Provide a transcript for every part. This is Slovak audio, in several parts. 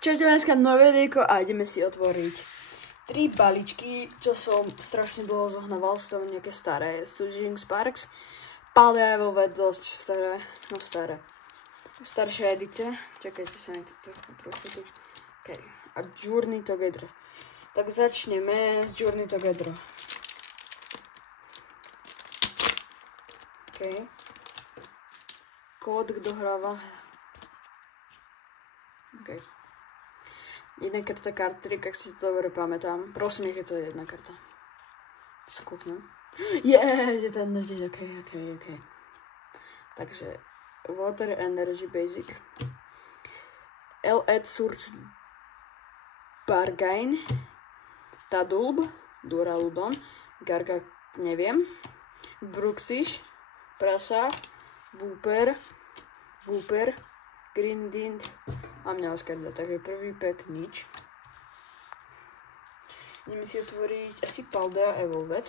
Čaute dneska nové videjko a ideme si otvoriť 3 balíčky, čo som strašne dlho zohnával, sú to nejaké staré Surging Sparks. Paldeavové, dosť staré, no staré. Staršia edícia, čakajte sa mi to trochu tu. Okay. A Journey Together. Tak začneme s Journey Together. OK. Kód, kto hráva. OK. Jedna karta kartrik, ak si to dobre pamätám. Prosím, nech je to jedna karta. Skúknem. Yes, je to jedna zdieť, OK. Takže Water Energy Basic. L.Ed Surge Bargain. Tadulb. Duraludon. Garga, neviem. Bruxish. Prasa. Wooper. Grindint. A mňa oskarda, takže prvý pack nič. Ideme si otvoriť asi Paldea Evolved.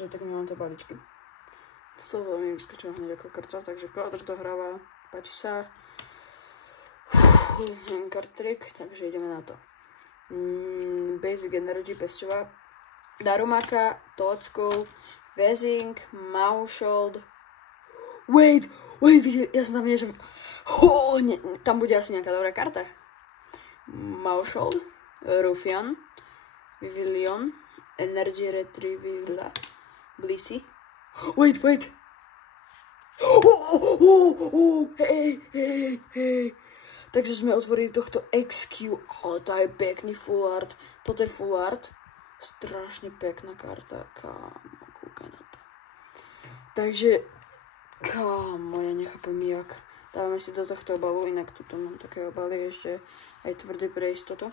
Že tak nemám tie balíčky. To mi vyskočilo hneď ako karta, takže kód, kto hráva, páči sa. Card trick, takže ideme na to. Basic Energy Pestová. Darumaka, Toadskull, Vezing, Maushold. Wait, ja som tam niečo... tam bude asi nejaká dobrá karta. Maushold, Ruffian, Vivillon, Energy Retrieval, Blissey. Wait. Hej. Takže sme otvorili tohto XQ, ale to je pekný full art. Toto je full art. Strašne pekná karta, kámo, kúkaj na to. Takže, kámo, ja nechápem jak. Dávame si do tohto obalu, inak tuto mám také obaly ešte aj tvrdý pre istotu.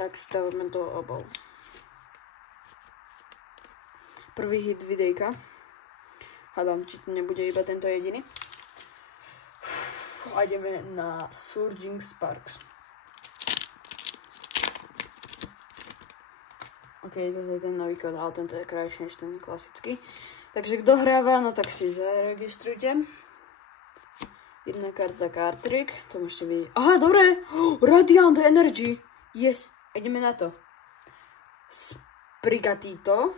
Takže dávame do obalu. Prvý hit videjka. Hádam, či to nebude iba tento jediný. A ideme na Surging Sparks. OK, to je ten nový kód, ale tento je krajší než ten klasický. Takže kto hráva, no tak si zaregistrujte. Jedna karta card trick, to môžete vidieť. Aha, dobre! Radiant Energy! Yes, ideme na to. Sprigatito.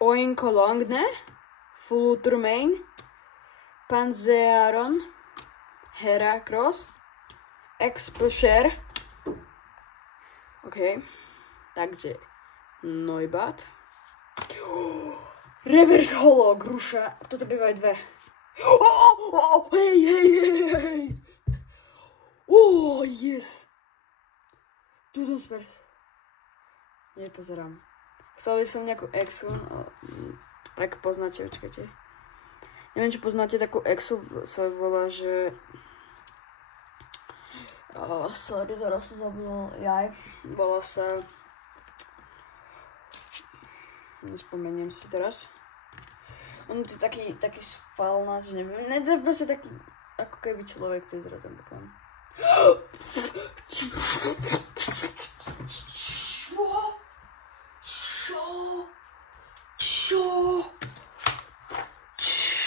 Oinkolongne. Fluturmane. Panzearon. Heracross. Exposure. OK. Takže Noibat. Reverse Holo, Gruša. Toto bývajú dve. Hej. Yes. Tuto spers. Nepozerám. Chcel by som nejakú exu. Ak poznáte, počkajte. Neviem, či poznáte takú exu, sa volá, že... sorry, teraz som zabudol. Volá sa... Nespomeniem si teraz. On je taký sfalnáč, neviem. Ne, to je proste taký, ako keby človek, to je ten Pokémon.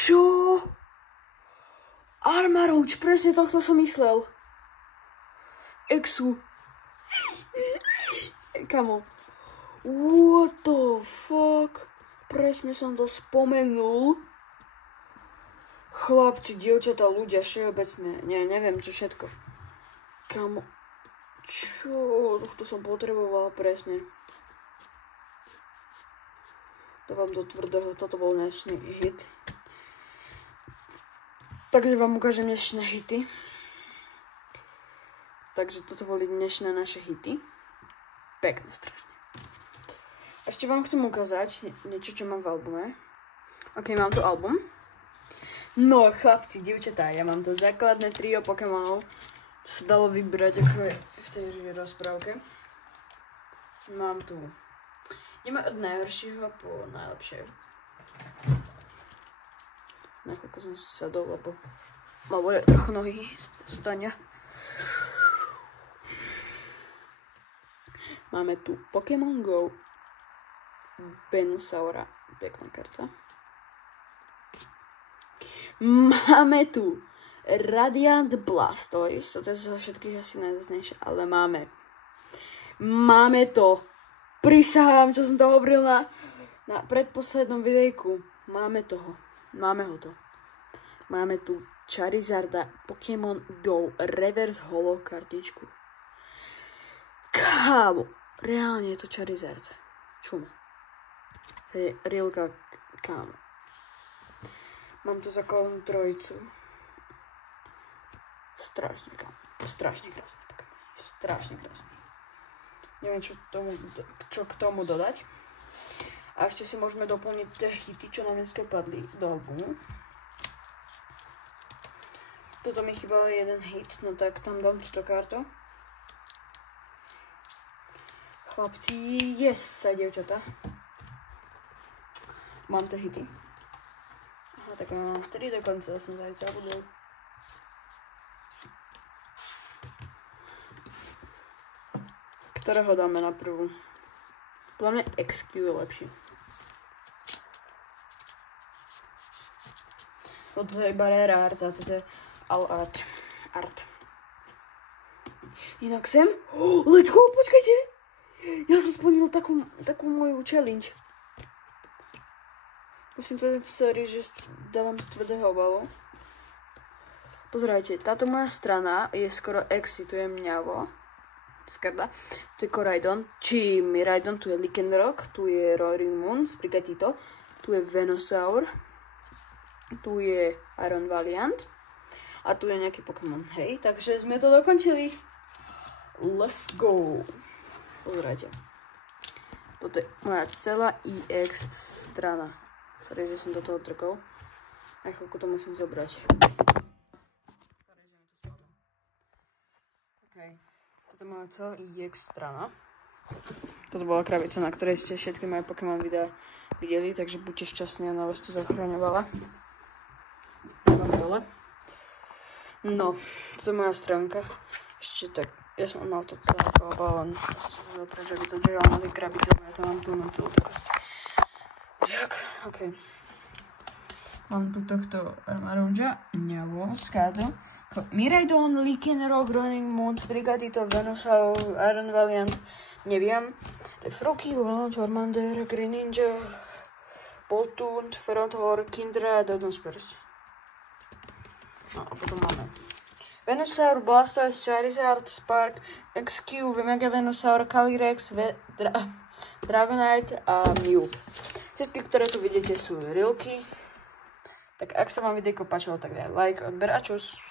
Čo? Armarouch, presne tohto som myslel. Exu. Kamo. What the fuck? Presne som to spomenul. Chlapci, dievčatá, ľudia, všeobecné. Neviem čo všetko. Kamo. Čo? To som potrebovala presne. Dávam do tvrdého. Toto bol dnešný hit. Takže vám ukážem dnešné hity. Takže toto boli dnešné naše hity. Pekné strašne. Ešte vám chcem ukázať niečo, čo mám v albume. OK, mám tu album. No, chlapci, dievčatá, ja mám to základné trio Pokémonov. To sa dalo vybrať ako je v tej rozprávke. Mám tu... Ideme od najhoršieho po najlepšie. Na chvíľku som sa sadol, lebo ma boli trochu nohy stania. Máme tu Pokémon Go. Venusaura, pekná karta. Máme tu Radiant Blastoise, toto je zo všetkých asi najzácnejšie, ale máme to. Prisahám, čo som to hovoril na predposlednom videjku. Máme ho to. Máme tu Charizarda Pokémon Go Reverse Holo kartičku. Kámo, reálne je to Charizard. Čuma. Rilka, kámo. Mám tu základnú trojicu. Strašne krásny Pokémon. Strašne krásny. Neviem, čo k tomu dodať. A ešte si môžeme doplniť tie hity, čo nám dneska padli do albumu. Toto mi chýbal jeden hit, no tak tam dám túto kartu. Chlapci, yes, a dievčatá. Mám tie hity. Aha, tak mám 3 dokonca, som tady zabudol. Ktorého dáme na prvú? Podľa mňa XQ je lepší. Toto je iba rare art a toto je all art. Inak sem? Oh, let's go, počkajte! Ja som splnil takú moju challenge. Musím to dať sorry, že dávam z tvrdého obalu. Pozerajte, táto moja strana je skoro X, tu je mňavo. Skarda. Tu je Koraidon, či Miraidon, tu je Lycanroc, tu je Roaring Moon, Sprigatito, tu je Venusaur, tu je Iron Valiant a tu je nejaký Pokémon, hej, takže sme to dokončili. Let's go. Pozerajte. Toto je moja celá EX strana. Sorry, že som do toho trkol. Na chvíľku to musím zobrať. Sorry, že mi to spadlo. Okay. Toto je moja celá EX strana. Toto bola krabica, na ktorej ste všetky moje Pokémon videa videli, takže buďte šťastní a na vás to zachraňovala. Mám dole. No, toto je moja stránka. Ešte tak, ja som mal toto ako balón. Ja som sa doprať, že by to držal na tej krabice, bo ja to mám tu na tú teraz. Jak? OK. Mám tu tohto Armarouja, Mňavo, Skardu, Miraidon, Lycanroc, Roaring Moon, Sprigatito, Venusaur, Iron Valiant, neviem. To je Froakie, Charmander, Greninja, Poltund, Ferrothor, Kindra a Dunsparce. No a potom máme Venusaur, Blastoise, Charizard, Spark, XQ, Mega Venusaur, Calyrex, Dragonite a Mew. Všetky, ktoré tu vidíte, sú rilky. Tak ak sa vám videjko páčilo, tak daj like, odber a čus.